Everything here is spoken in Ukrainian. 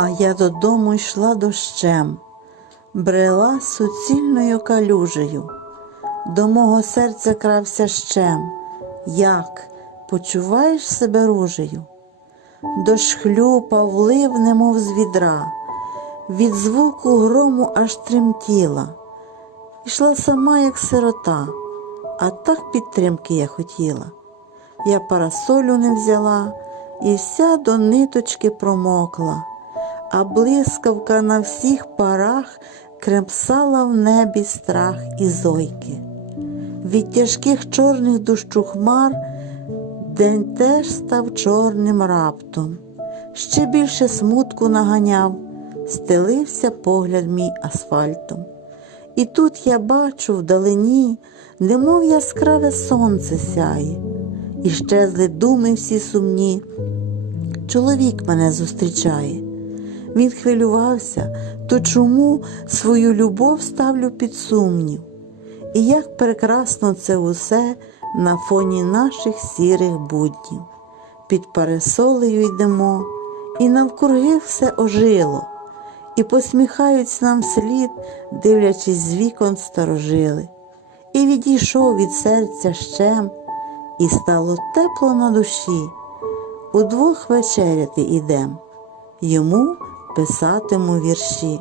А я додому йшла дощем, брела суцільною калюжею, до мого серця крався щем. Як почуваєш себе ружею? Дощ хлюпав, лив, немов з відра, від звуку грому аж тремтіла. Ішла сама, як сирота, а так підтримки я хотіла. Я парасолю не взяла і вся до ниточки промокла, а блискавка на всіх парах кремсала в небі страх і зойки. Від тяжких чорних дощу хмар день теж став чорним раптом. Ще більше смутку наганяв, стелився погляд мій асфальтом. І тут я бачу вдалині, немов яскраве сонце сяє, і щезли думи всі сумні. Чоловік мене зустрічає. Він хвилювався, то чому свою любов ставлю під сумнів? І як прекрасно це усе на фоні наших сірих буднів. Під парасолею йдемо, і навкруги все ожило, і посміхаються нам слід, дивлячись з вікон старожили. І відійшов від серця щем, і стало тепло на душі. Удвох вечеряти ідем, йому писатиму вірші.